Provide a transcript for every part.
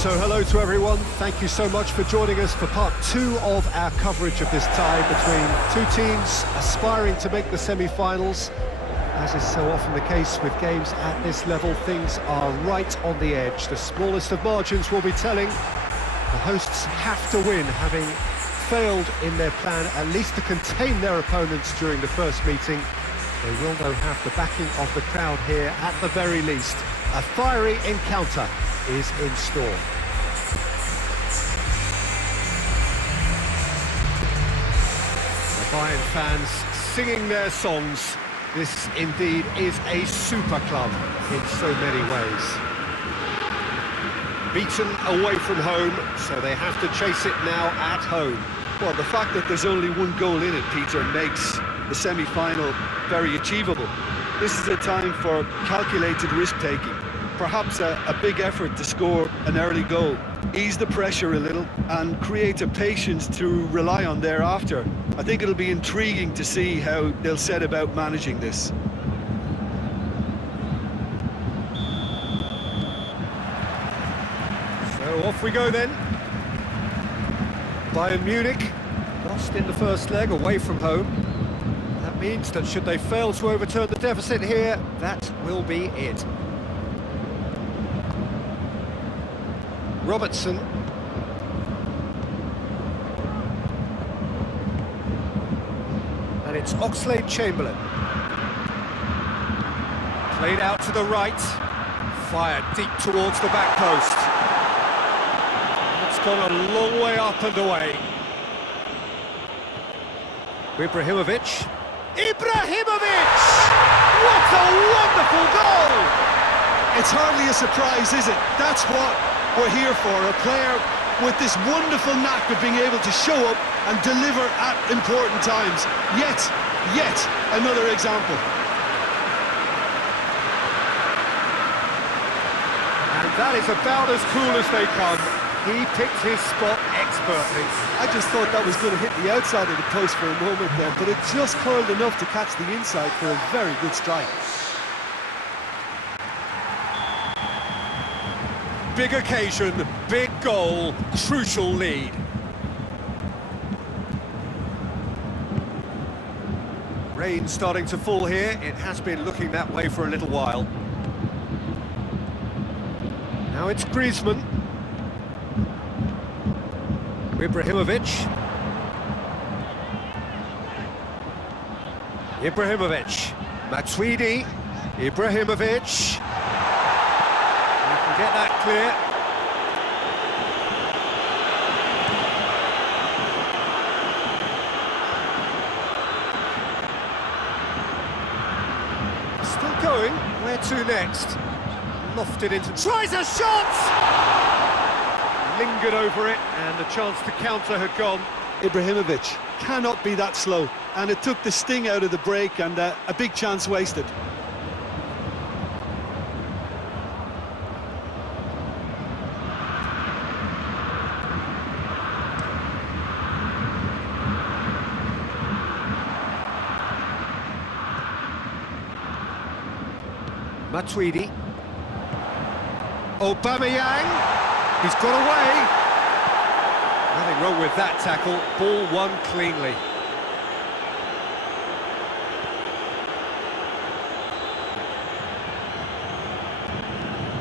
So hello to everyone, thank you so much for joining us for part two of our coverage of this tie between two teams aspiring to make the semi-finals. As is so often the case with games at this level, things are right on the edge. The smallest of margins will be telling. The hosts have to win, having failed in their plan at least to contain their opponents during the first meeting. They will though have the backing of the crowd here at the very least. A fiery encounter is in store. The Bayern fans singing their songs. This indeed is a super club in so many ways. Beaten away from home, so they have to chase it now at home. Well, the fact that there's only one goal in it, Peter, makes the semi-final very achievable. This is a time for calculated risk-taking. Perhaps a big effort to score an early goal, ease the pressure a little and create a patience to rely on thereafter. I think it'll be intriguing to see how they'll set about managing this. So off we go then. Bayern Munich lost in the first leg away from home. That means that should they fail to overturn the deficit here, that will be it. Robertson. And it's Oxlade-Chamberlain. Played out to the right. Fired deep towards the back post. It's gone a long way up and away. Ibrahimovic. Ibrahimovic! What a wonderful goal! It's hardly a surprise, is it? That's what we're here for, a player with this wonderful knack of being able to show up and deliver at important times. Yet another example. And that is about as cool as they come. He picked his spot expertly. I just thought that was going to hit the outside of the post for a moment then, but it just curled enough to catch the inside for a very good strike. Big occasion, big goal, crucial lead. Rain starting to fall here. It has been looking that way for a little while. Now it's Griezmann. Ibrahimovic. Ibrahimovic. Matuidi. Ibrahimovic. Get that clear. Still going. Where to next? Lofted into... Tries a shot! Lingered over it, and the chance to counter had gone. Ibrahimovic cannot be that slow, and it took the sting out of the break, and a big chance wasted. Matuidi. Aubameyang. He's got away. Nothing wrong with that tackle. Ball won cleanly.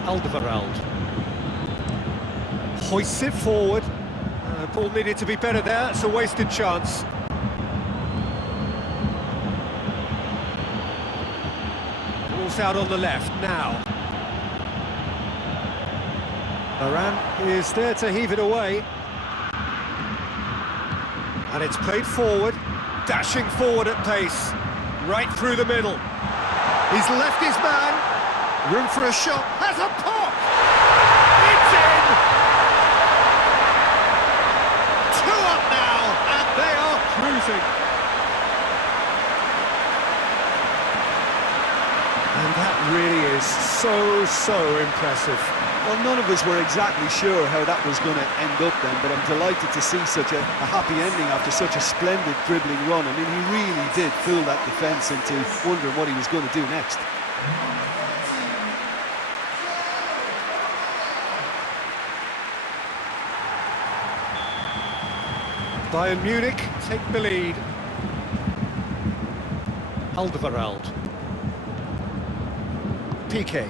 Alderweireld. Hoists it forward. Ball needed to be better there. It's a wasted chance. Out on the left now. Varane is there to heave it away. And it's played forward, dashing forward at pace, right through the middle. He's left his man, room for a shot, has a pop! It's in! 2 up now, and they are cruising. And that really is so impressive. Well, none of us were exactly sure how that was going to end up then, but I'm delighted to see such a happy ending after such a splendid dribbling run. I mean, he really did fool that defence into wondering what he was going to do next. Bayern Munich take the lead. Alderweireld. Piqué.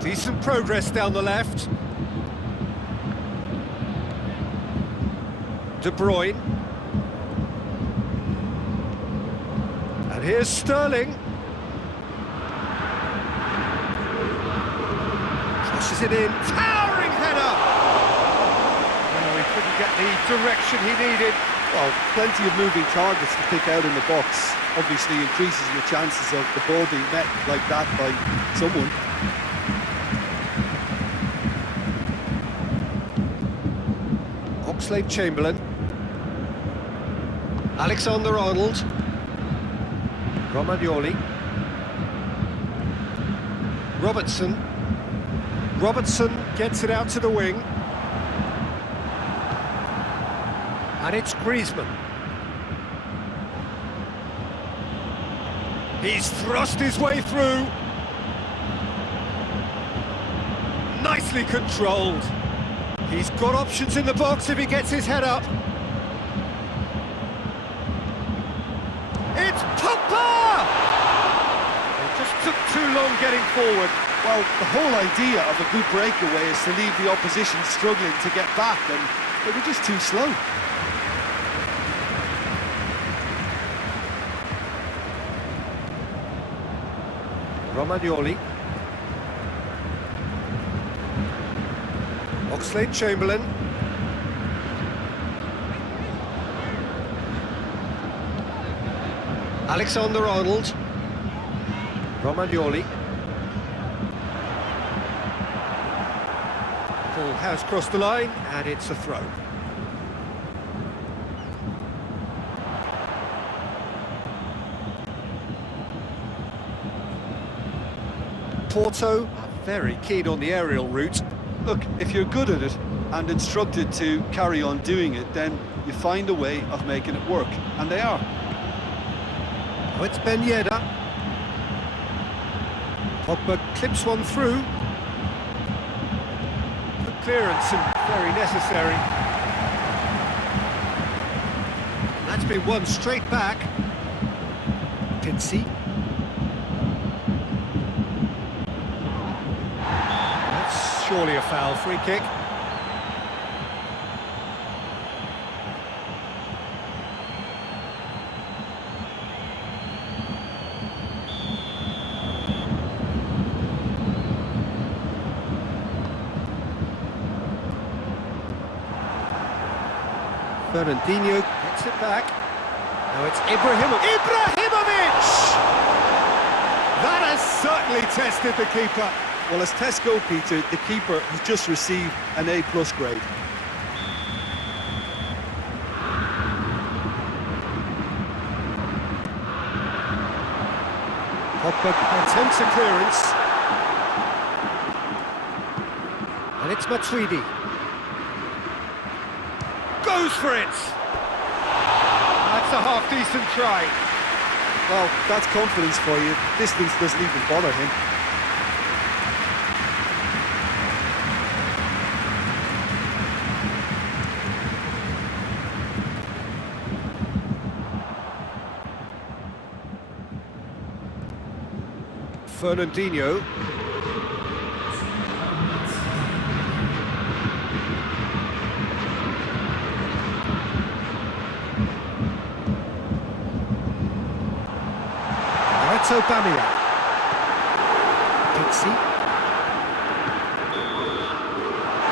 Decent progress down the left. De Bruyne. And here's Sterling. Crosses it in. Towering header! Oh, he couldn't get the direction he needed. Well, plenty of moving targets to pick out in the box. Obviously increases your chances of the ball being met like that by someone. Oxlade-Chamberlain. Alexander-Arnold. Romagnoli. Robertson. Robertson gets it out to the wing. And it's Griezmann. He's thrust his way through. Nicely controlled. He's got options in the box if he gets his head up. It's Pogba! It just took too long getting forward. Well, the whole idea of a good breakaway is to leave the opposition struggling to get back, and they were just too slow. Romagnoli. Oxlade-Chamberlain. Alexander-Arnold. Romagnoli. Ball has crossed the line, and it's a throw. Porto are very keen on the aerial route. Look, if you're good at it and instructed to carry on doing it, then you find a way of making it work, and they are. Oh, it's Ben Yedder. Pogba clips one through. Good clearance and very necessary. That's been won straight back. Pincy. That's surely a foul, free kick. Fernandinho gets it back. Now it's Ibrahimovic! That has certainly tested the keeper. Well, as tests go, Peter, the keeper has just received an A+ grade. Pogba attempts a clearance. And it's Matuidi. Goes for it! That's a half-decent try. Well, that's confidence for you. Distance doesn't even bother him. Fernandinho. It's Aubameyang. Pincy.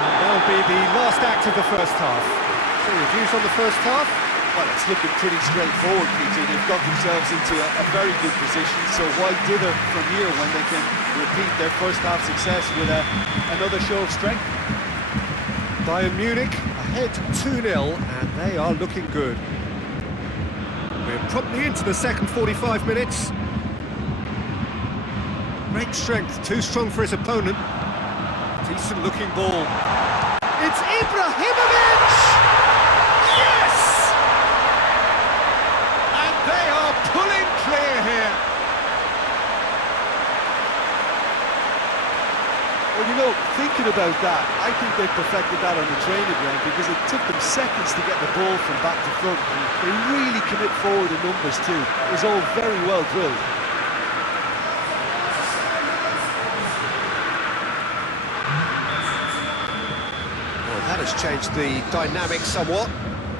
And that'll be the last act of the first half. So reviews on the first half? Well, it's looking pretty straightforward, Peter. They've got themselves into a very good position, so why dither from here when they can repeat their first half success with another show of strength? Bayern Munich ahead 2-0, and they are looking good. We're promptly into the second 45 minutes. Great strength, too strong for his opponent. Decent looking ball. It's Ibrahimovic! Yes! And they are pulling clear here. Well, you know, think question about that. I think they perfected that on the training ground because it took them seconds to get the ball from back to front, and they really commit forward in numbers too. It was all very well drilled. Well, that has changed the dynamic somewhat.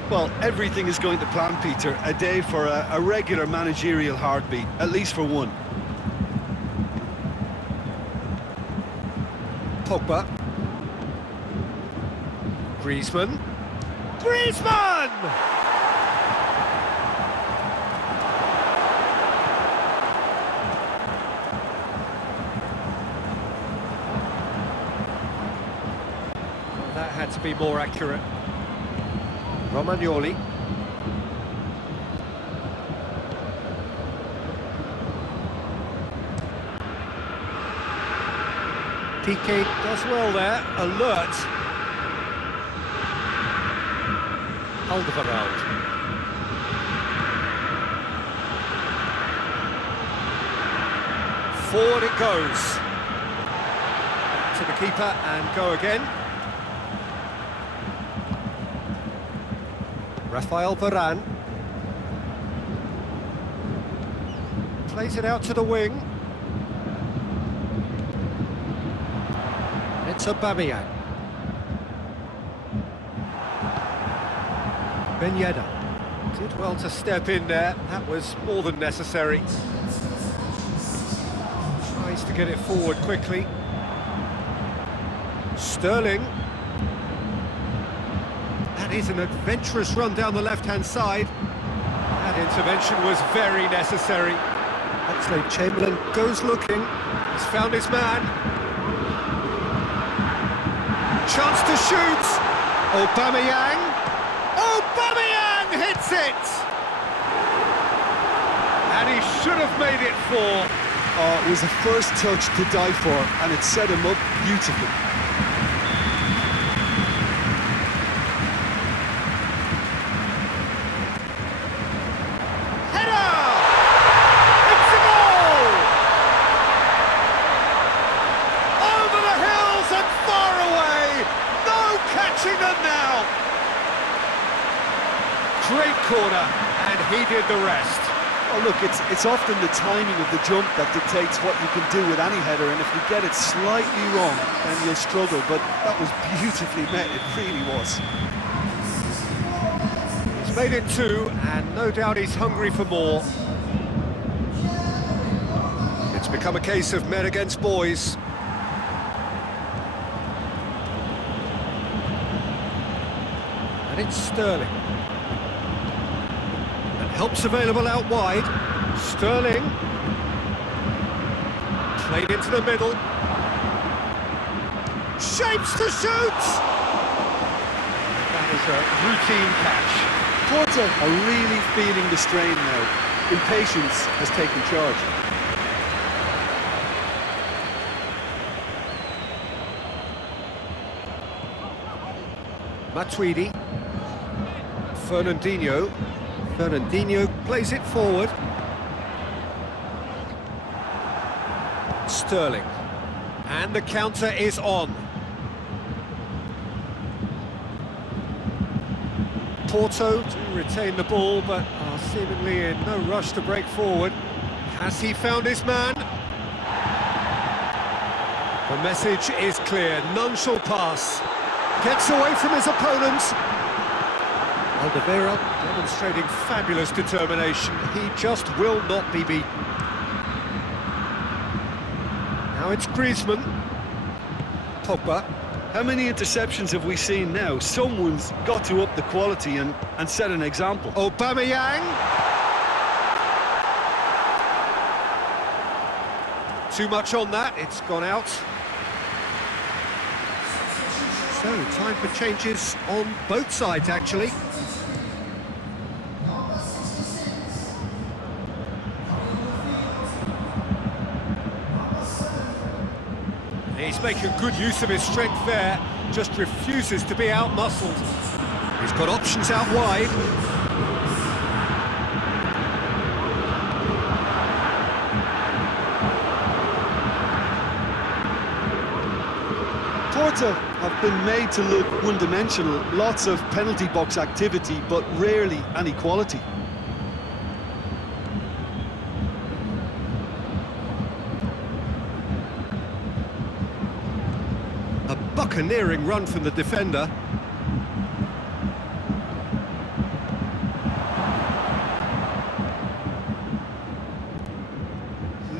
Well, everything is going to plan, Peter. A day for a regular managerial heartbeat, at least for one. Pogba. Griezmann. Griezmann! Well, that had to be more accurate. Romagnoli. Piqué does well there, alert. Alderweireld. Forward it goes. To the keeper and go again. Rafael Varane. Plays it out to the wing. It's Aubameyang. Ben Yedder did well to step in there. That was more than necessary. Tries to get it forward quickly. Sterling. That is an adventurous run down the left-hand side. That intervention was very necessary. Oxlade-Chamberlain goes looking. He's found his man. Chance to shoot. Aubameyang. Aubameyang hits it. And he should have made it 4. Oh, it was a first touch to die for, and it set him up beautifully. Header! It's a goal! Over the hills and far away! No catching them now! Great corner, and he did the rest. Oh, look, it's often the timing of the jump that dictates what you can do with any header, and if you get it slightly wrong, then you'll struggle, but that was beautifully met, it really was. He's made it 2, and no doubt he's hungry for more. It's become a case of men against boys. And it's Sterling. Help's available out wide. Sterling. Played into the middle. Shapes to shoot! That is a routine catch. Porto are really feeling the strain now. Impatience has taken charge. Matuidi. Fernandinho. Fernandinho plays it forward. Sterling. And the counter is on. Porto to retain the ball, but are seemingly in no rush to break forward. Has he found his man? The message is clear, none shall pass. Gets away from his opponents. Alderweireld demonstrating fabulous determination. He just will not be beaten. Now it's Griezmann. Pogba. How many interceptions have we seen now? Someone's got to up the quality and set an example. Aubameyang. Too much on that, it's gone out. So, time for changes on both sides, actually. He's making good use of his strength there, just refuses to be out-muscled. He's got options out wide. Porto have been made to look one-dimensional. Lots of penalty box activity, but rarely any quality. A buccaneering run from the defender.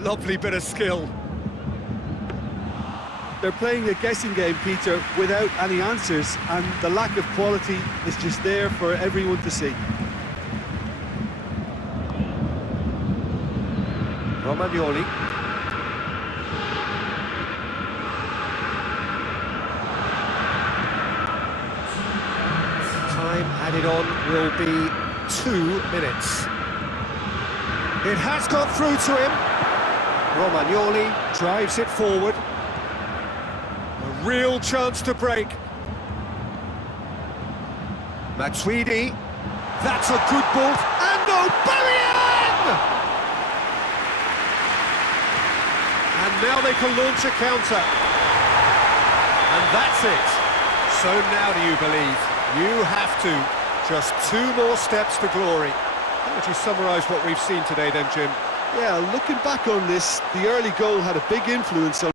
Lovely bit of skill. They're playing a guessing game, Peter, without any answers, and the lack of quality is just there for everyone to see. Romagnoli. Time added on will be 2 minutes. It has got through to him. Romagnoli drives it forward. A real chance to break. Matuidi. That's a good ball. And Bayern! And now they can launch a counter. And that's it. So now do you believe? You have to. Just 2 more steps to glory. How would you summarise what we've seen today then, Jim? Yeah, looking back on this, the early goal had a big influence on